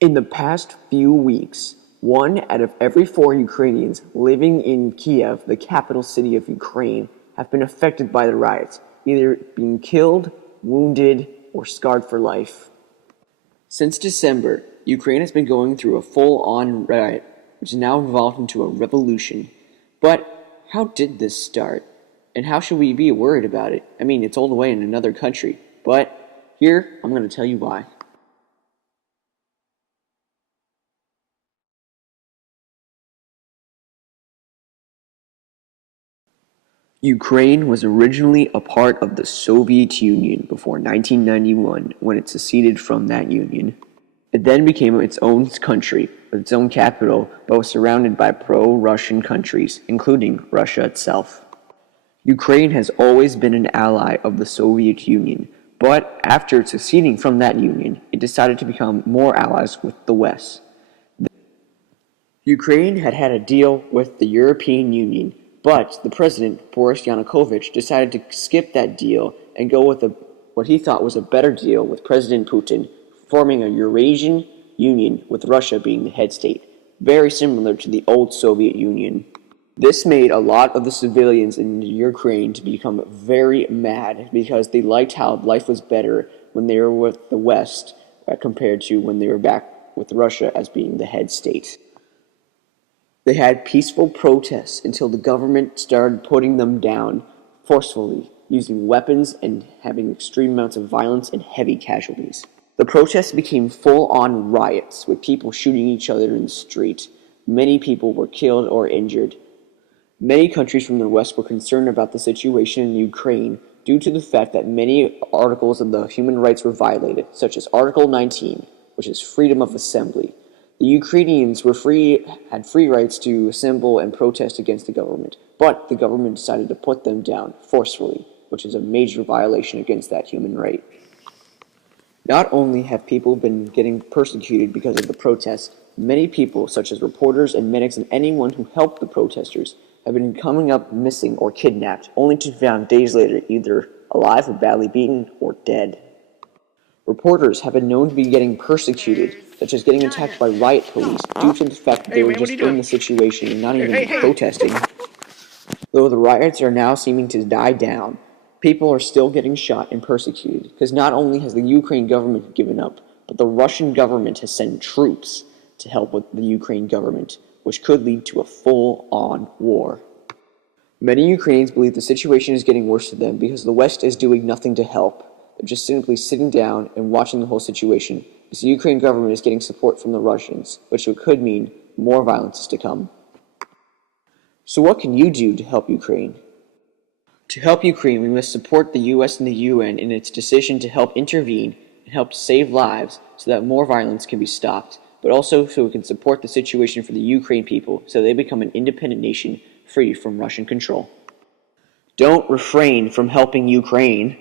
In the past few weeks, one out of every four Ukrainians living in Kiev, the capital city of Ukraine, have been affected by the riots, either being killed, wounded, or scarred for life. Since December, Ukraine has been going through a full-on riot, which has now evolved into a revolution. But how did this start? And how should we be worried about it? I mean, it's all the way in another country. But here, I'm going to tell you why. Ukraine was originally a part of the Soviet Union before 1991 when it seceded from that union. It then became its own country with its own capital but was surrounded by pro-Russian countries, including Russia itself. Ukraine has always been an ally of the Soviet Union, but after seceding from that union, it decided to become more allies with the West. Ukraine had had a deal with the European Union, but the president, Boris Yanukovych, decided to skip that deal and go with what he thought was a better deal with President Putin, forming a Eurasian Union with Russia being the head state, very similar to the old Soviet Union. This made a lot of the civilians in Ukraine to become very mad because they liked how life was better when they were with the West compared to when they were back with Russia as being the head state. They had peaceful protests until the government started putting them down forcefully, using weapons and having extreme amounts of violence and heavy casualties. The protests became full-on riots, with people shooting each other in the street. Many people were killed or injured. Many countries from the West were concerned about the situation in Ukraine due to the fact that many articles of the human rights were violated, such as Article 19, which is freedom of assembly. The Ukrainians had free rights to assemble and protest against the government, but the government decided to put them down forcefully, which is a major violation against that human right. Not only have people been getting persecuted because of the protests, many people, such as reporters and medics and anyone who helped the protesters, have been coming up missing or kidnapped, only to be found days later either alive or badly beaten or dead. Reporters have been known to be getting persecuted, such as getting attacked by riot police due to the fact that they were just in the situation and not even protesting. Though the riots are now seeming to die down, people are still getting shot and persecuted, because not only has the Ukraine government given up, but the Russian government has sent troops to help with the Ukraine government, which could lead to a full-on war. Many Ukrainians believe the situation is getting worse for them because the West is doing nothing to help. They're just simply sitting down and watching the whole situation, because the Ukraine government is getting support from the Russians, which could mean more violence is to come. So what can you do to help Ukraine? To help Ukraine, we must support the US and the UN in its decision to help intervene and help save lives so that more violence can be stopped, but also so we can support the situation for the Ukraine people so they become an independent nation free from Russian control. Don't refrain from helping Ukraine.